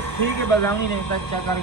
ठीक है बजाऊंगी नहीं तो अच्छा कर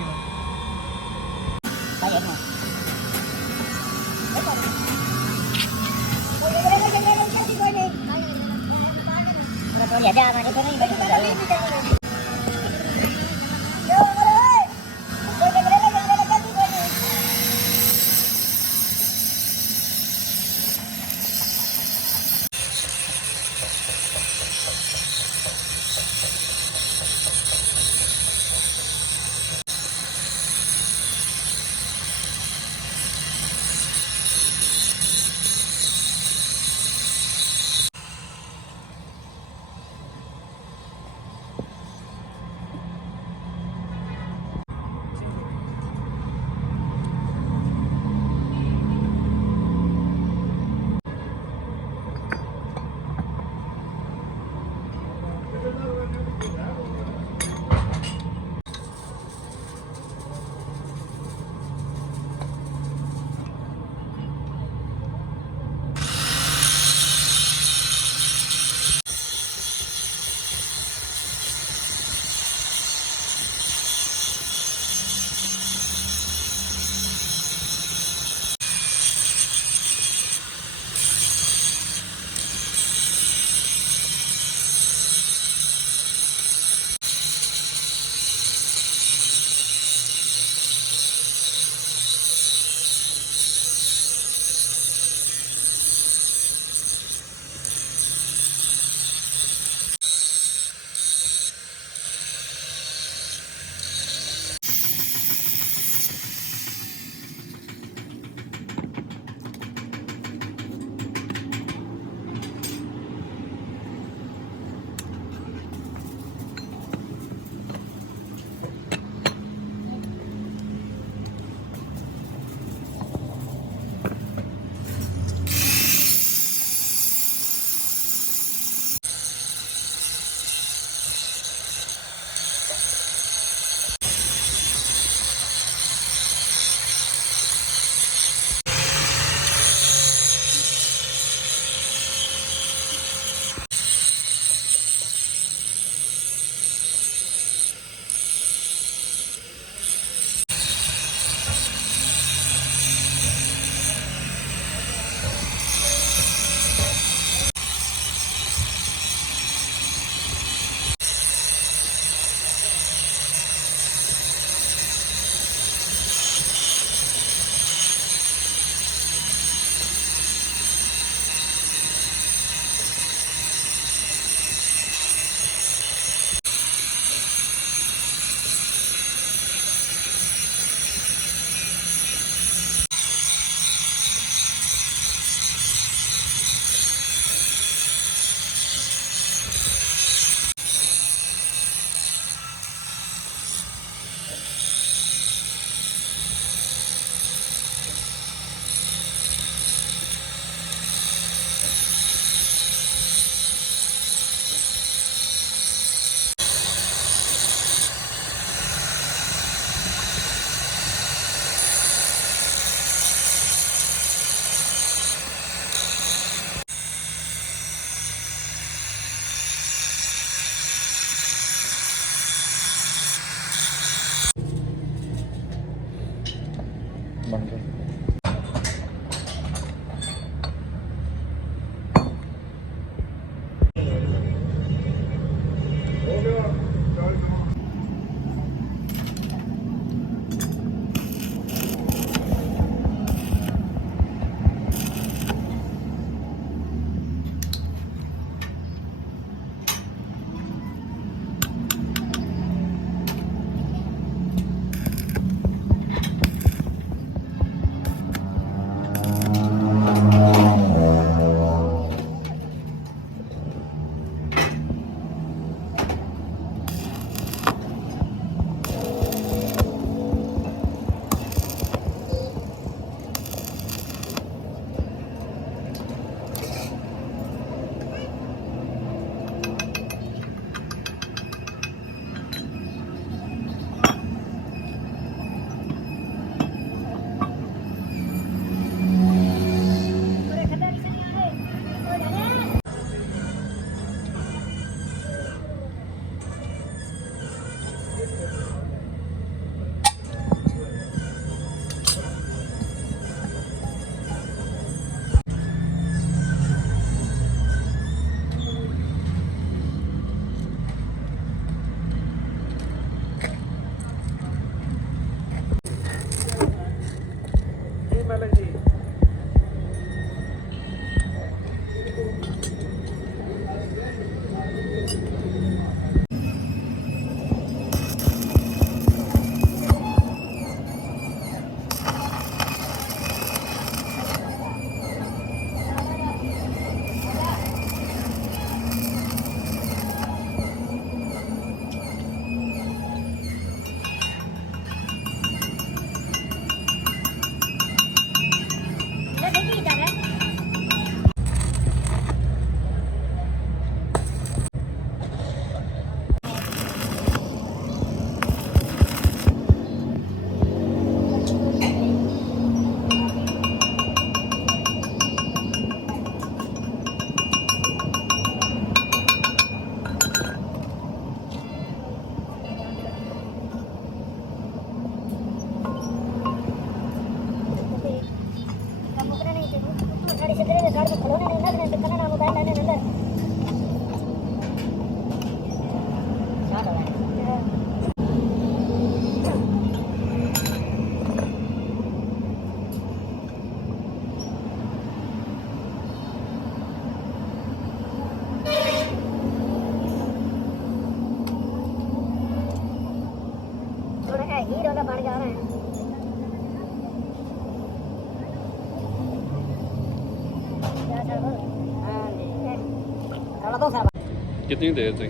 ਪਹਿਲੇ ਜੀ हीरो का बन जा रहा है। कितनी देर से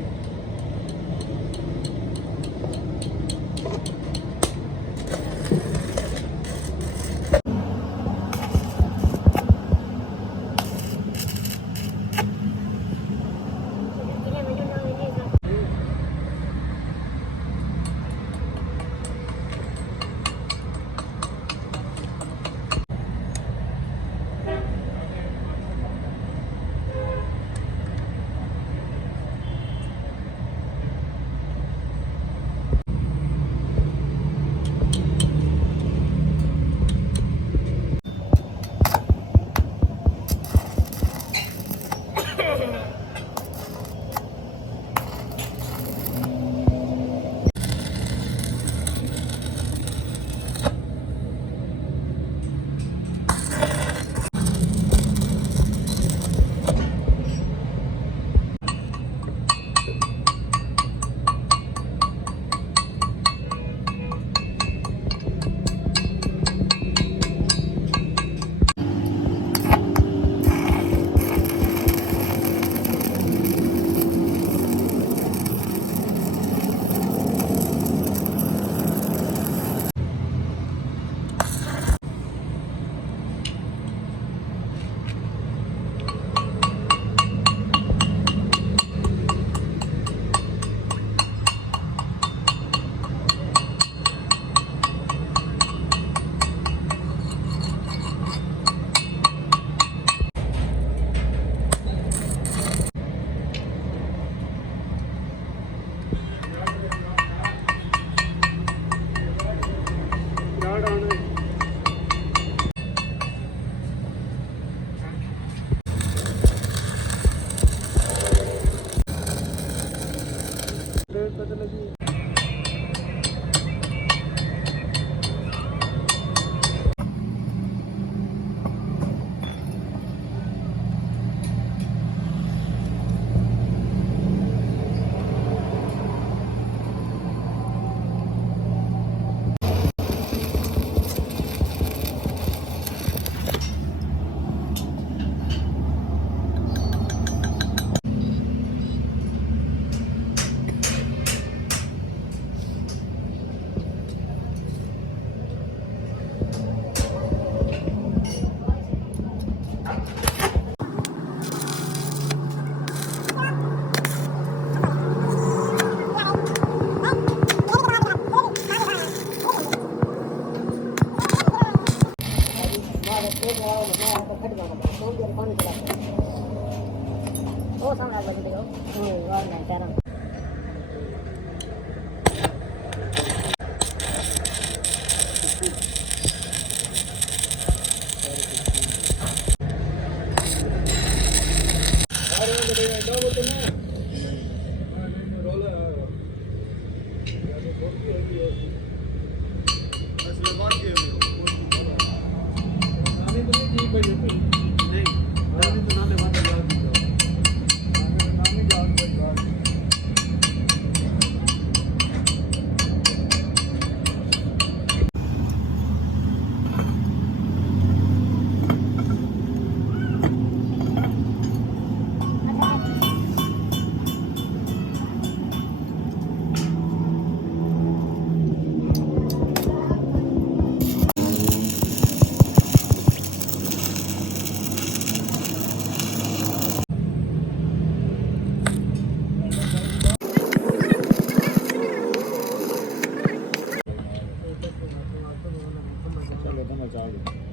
Oh, sama lagi video. Oh, warna cara. चलो तो मचा दो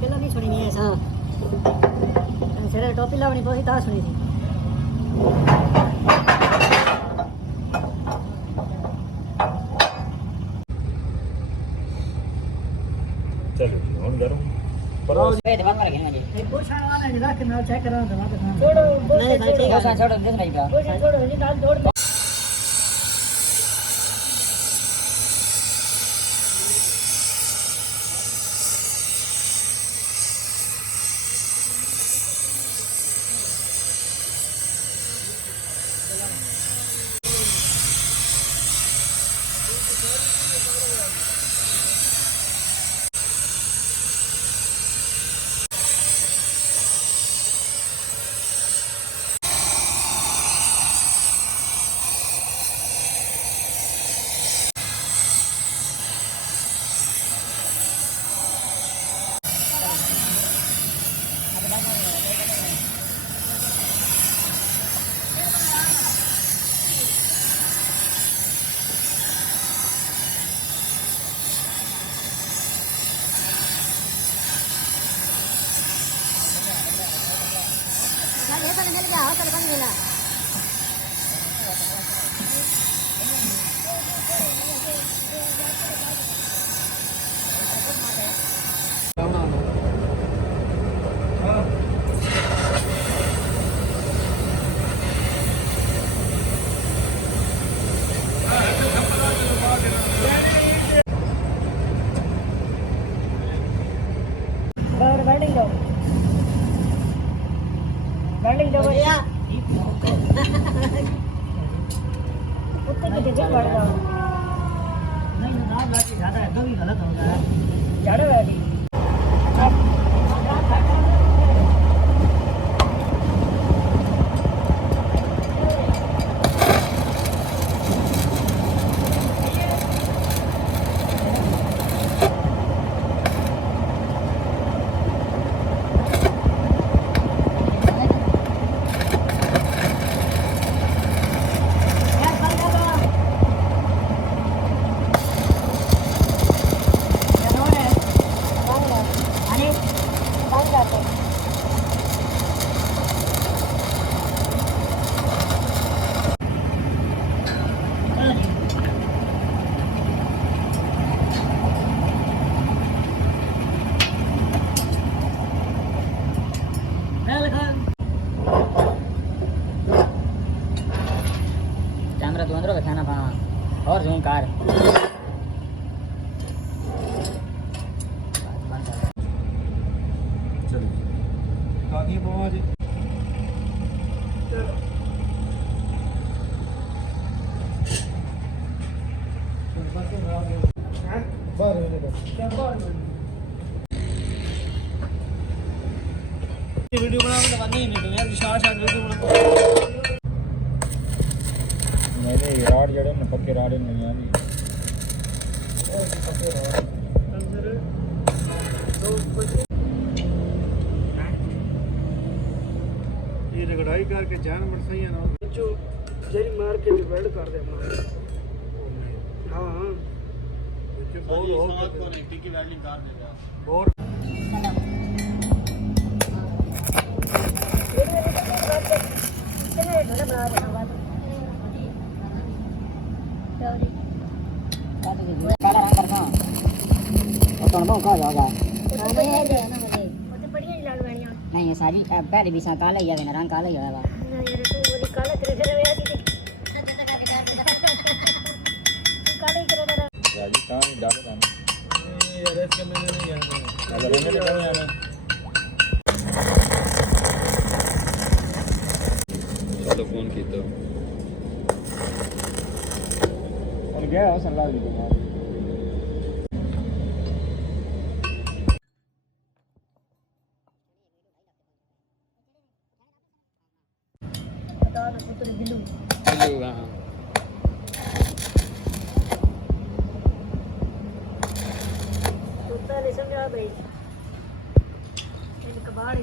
પેલા નહીં છોડી નહીં હા સરે ટોપી લાવણી પછી તા સુણી હતી चलो हम गरम એ દવા પર ઘેના જે એ પોષણ વાળા ને રાખ ના ચેક કરાવ દવા તો છોડો નહીં ઠીક છે પોષણ છોડો દેખ નહીં કા પોષણ છોડો ની દાલ દોડ ऐसा मिल गया होटल बन गया रनिंग दो भैया कुत्ते के जगह बढ़ जाओ नहीं ना लाके ज्यादा है तो भी गलत होगा ज्यादा है अभी कैमरा तो अंदर रखना था और जूम कार चलो काकी पहुंच वीडियो बना के नहीं नहीं यार शाह वीडियो बना मैंने राड जड़े न पक्के राड नहीं आनी और पक्के राड अंदर दो ये रगड़ाई करके जान बड़ सही है ना जो जरी मार के वेल्ड कर दे अपना हां जो बहुत हो को नहीं की वेल्डिंग कर देगा बहुत नहीं ये सारी पहले भी सा काला ही है ना रंग काला ही है बा नहीं यार तू बोली काला करे रे यार काला ही करे रे राजी कहां डाल रहा है यार इसके मैंने नहीं यार अगर मैंने नहीं आना चलो फोन ਕੀਤਾ और गया सल्ला दी ਬਿੱਲੂ ਹਾਂ कुत्ता नहीं समझा भाई इन कबाड़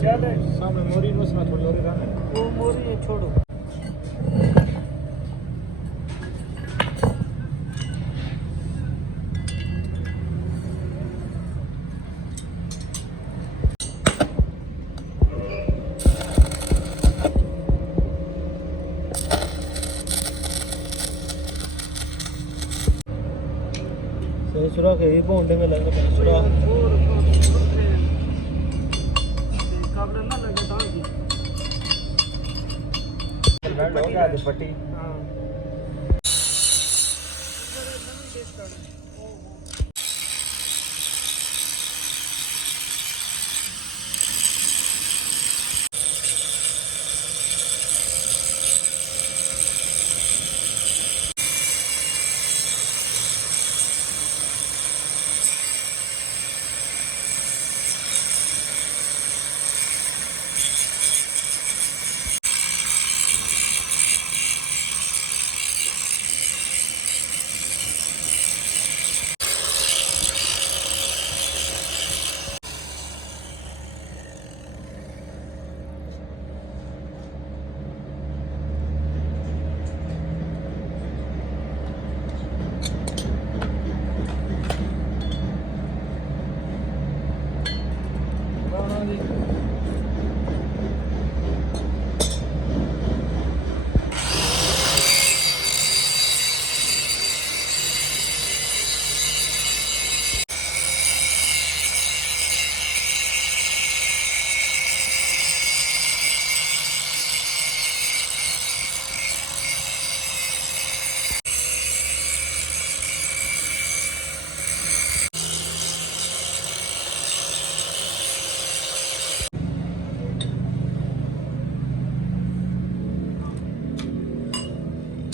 चल सामने मोरी नो साथ थोड़ी लोरी रहना वो मोरी छोड़ो सुरा के ये बोंडे में लग रहा है सुरा काबरा ना लगे दांत की बैंड हो गया पट्टी हां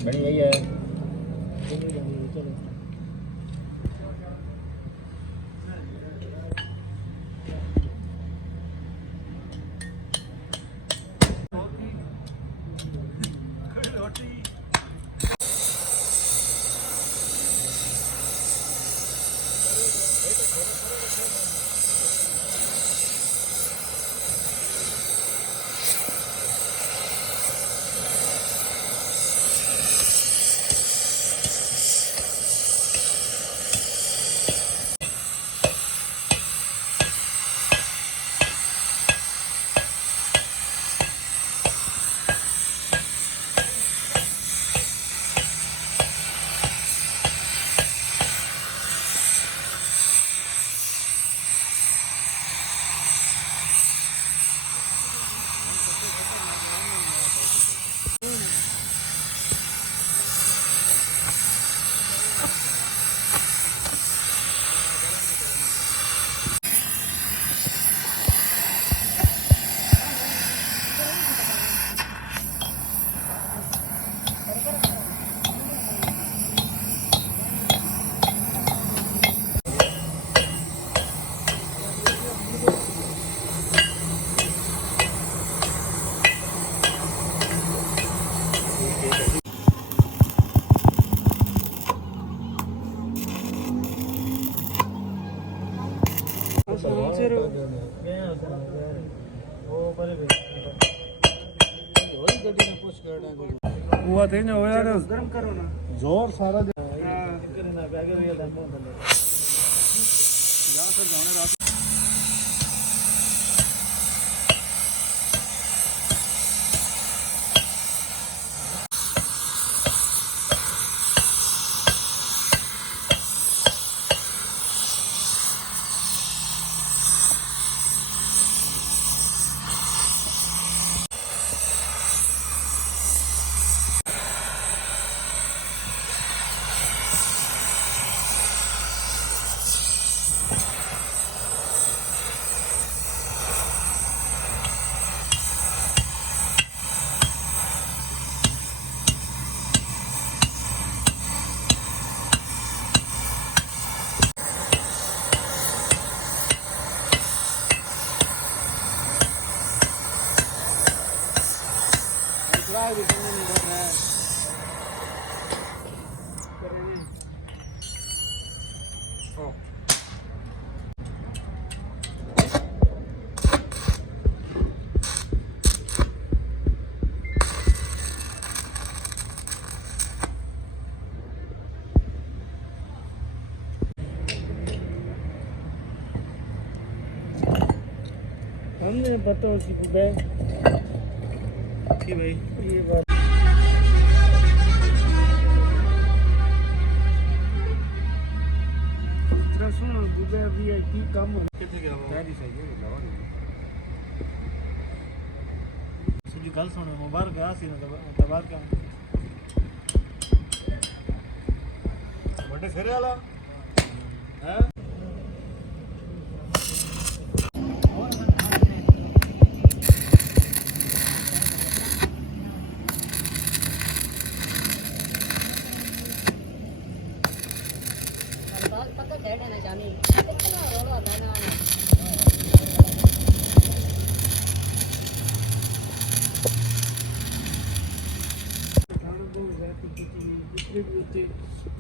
बड़ी यही है हुआ थे ना हो यार गरम करो ना जोर सारा हां करना बैग भी दम बंद यहां से जाने रात हमने बताओ कि भाई ये बात इतना सुनो दुबई वीआईपी कम हो कितने गया वो तेरी सही है लाओ सुजी कल सुनो मुबारक आसी ना दबार का बड़े सिरे वाला हैं पता है ना जानी कितना रोड आता है ना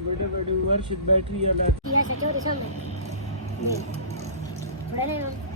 बड़े बड़े वर्ष बैटरी वाला ये सचो रिसम बड़े नहीं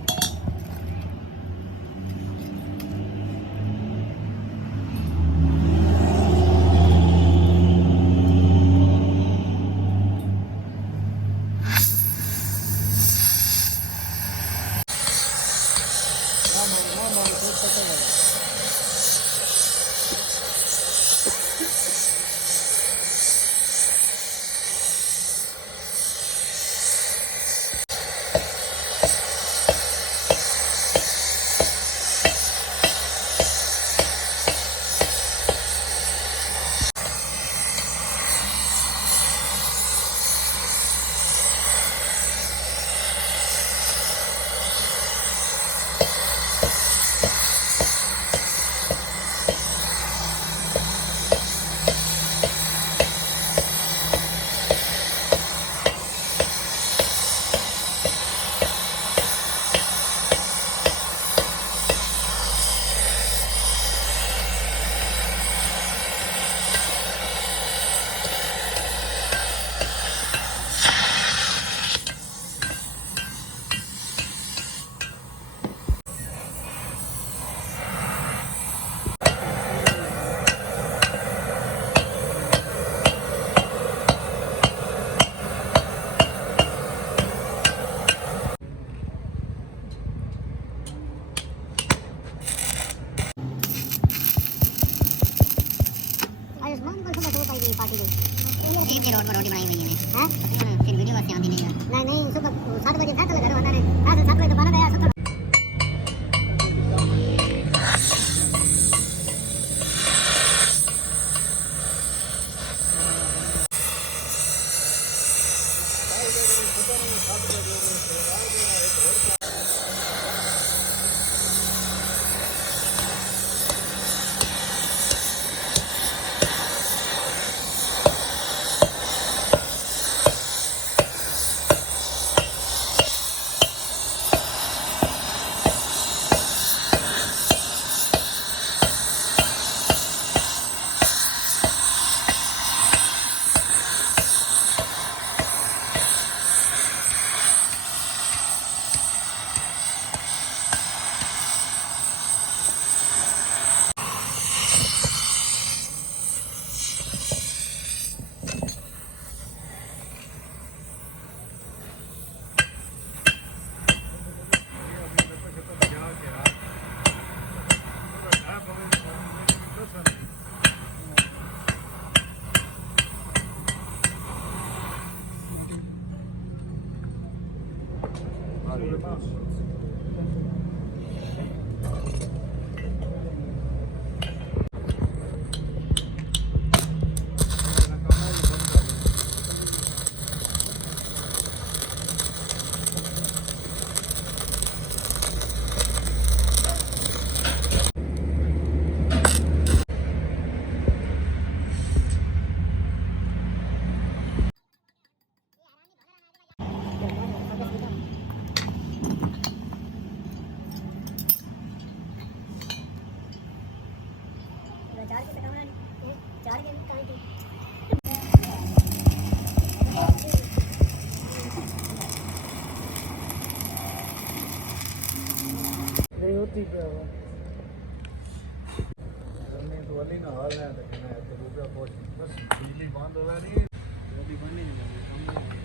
आयुष्मान को सुबह तो पाई गई पार्टी को एक रोड पर रोटी बनाई हुई है हां फिर वीडियो बस आती नहीं है नहीं सुबह 7 बजे था तो घर आना है आज 7 बजे तो बना गया होती पे हुआ नहीं तो वाली ना हाल है तो कहना है तो रुपया पहुंच बस बिजली बंद हो रही है रोटी बनने नहीं लगी कम नहीं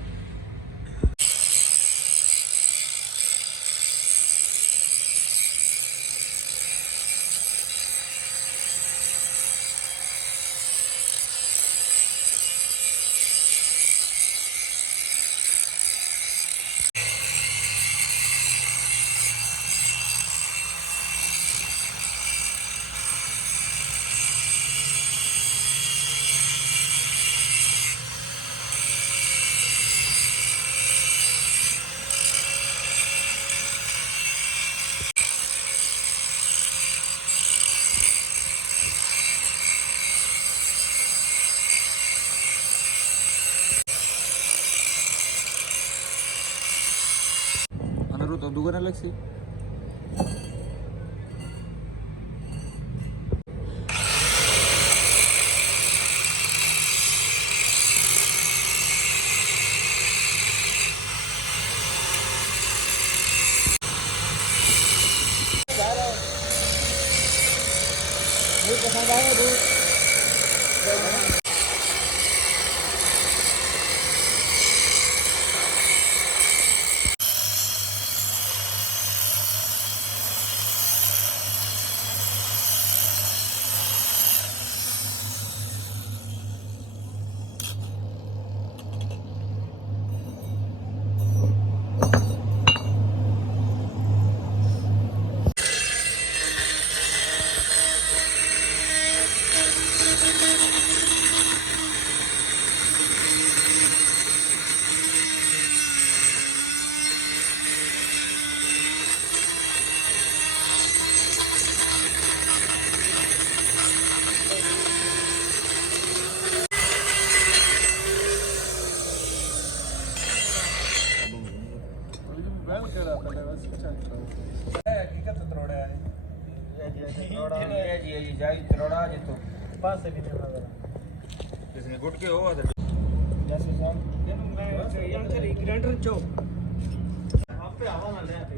करो तो दुगना अलग से पसंद आया वो किसने गुट के हुआ था जैसे साहब मैं ग्राइंडर चो आप पे हवा ना ले आते